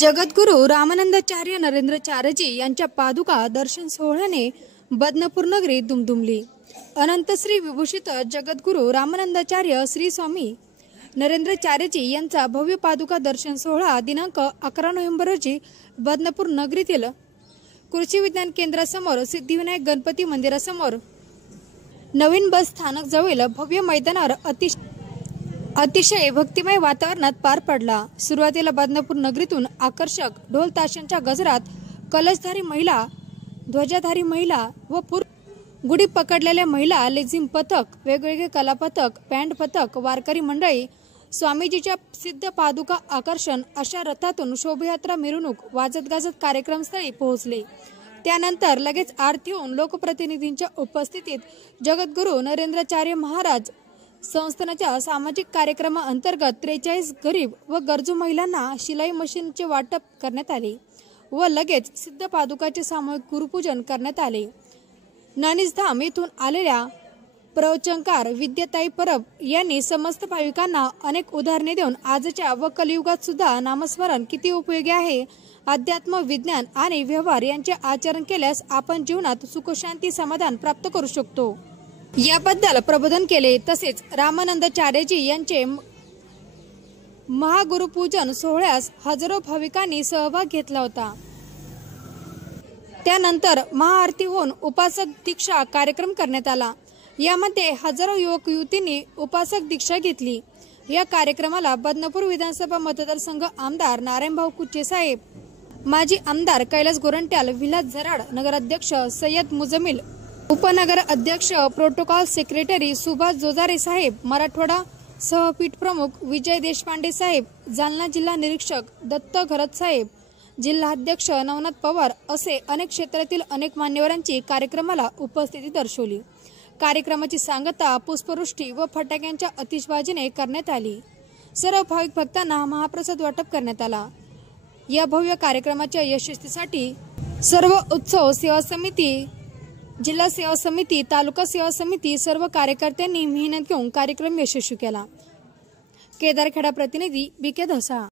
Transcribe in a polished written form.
जगद्गुरु रामानंदाचार्य नरेंद्राचार्यजी यांच्या पादुका दर्शन सोहळ्याने बदनापूर नगरी दुमदुमली। अनंत श्री विभूषित जगद्गुरु रामानंदाचार्य श्री स्वामी नरेंद्राचार्यजी यांचा भव्य पादुका दर्शन सोहळा दिनांक 11 नोव्हेंबर रोजी बदनापूर नगरीतील कृषी विज्ञान केंद्रासमोर सिद्धिविनायक गणपती मंदिरासमोर नवीन बस स्थानक जवळ भव्य मैदानावर अतिशय भक्तिमय वातावरणात पार पडला। सुरुवातीला बदनापूर नगरीतून आकर्षक ढोल ताशांच्या गजरात कलशधारी महिला, ध्वजाधारी महिला व गुढी पकडलेल्या महिला, लेझिम पथक, वेगवेगळे कला पथक, बँड पथक, वारकरी मंडळी, स्वामीजीच्या सिद्ध पादुका आकर्षण अशा रथातून शोभायात्रा मिरवणूक वाजत गाजत कार्यक्रमस्थळी पोहोचले। त्यानंतर लगेच आरती होऊन लोकप्रतिनिधींच्या उपस्थितीत जगद्गुरु नरेंद्राचार्य महाराज संस्थानाच्या सामाजिक कार्यक्रमाअंतर्गत 43 गरीब व गरजू महिलांना शिलाई मशीनचे वाटप करण्यात आले व लगेच सिद्ध पादुकाचे सामूहिक गुरुपूजन करण्यात आले। नानिजधाम येथून आलेल्या प्रवचनकार विद्याताई परब यांनी समस्त भाविकांना अनेक उदाहरणे देऊन आजच्या व कलियुगात सुद्धा नामस्मरण किती उपयोगी आहे, अध्यात्म, विज्ञान आणि व्यवहार यांचे आचरण केल्यास आपण जीवनात सुख, शांती, समाधान प्राप्त करू शकतो याबद्दल प्रबोधन केले। तसेच रामानंदाचार्यजी यांचे महागुरुपूजन सोहळ्यास हजारो भाविकांनी सहभाग घेतला होता। त्यानंतर महाआरती होऊन उपासक दीक्षा कार्यक्रम करण्यात आला। यामध्ये हजारो युवक युवतींनी उपासक दीक्षा घेतली। या कार्यक्रमाला बदनापूर विधानसभा मतदारसंघ आमदार नारायणभाऊ कुचे साहेब, माजी आमदार कैलास गोरंट्याल, विलास जराड, नगराध्यक्ष सय्यद मुजमिल, उपनगर अध्यक्ष प्रोटोकॉल सेक्रेटरी सुभाष जोजारे साहेब, मराठवाडा सहपीठ प्रमुख विजय देशपांडे साहेब, जालना जिल्हा निरीक्षक दत्त घरत साहेब, जिल्हाध्यक्ष नवनाथ पवार असे अनेक क्षेत्रातील अनेक मान्यवरांची कार्यक्रमाला उपस्थिती दर्शवली। कार्यक्रमाची सांगता पुष्पवृष्टी व फटाक्यांच्या आतिषबाजीने करण्यात आली। सर्व भाविक भक्तांना महाप्रसाद वाटप करण्यात आला। या भव्य कार्यक्रमाच्या यशस्वीसाठी सर्व उत्सव सेवा समिती, जिल्हा सेवा समिती, तालुका सेवा समिती सर्व कार्यकर्त्यांनी मेहनत घेऊन कार्यक्रम यशस्वी केला। केदारखेडा प्रतिनिधी बी के धसा।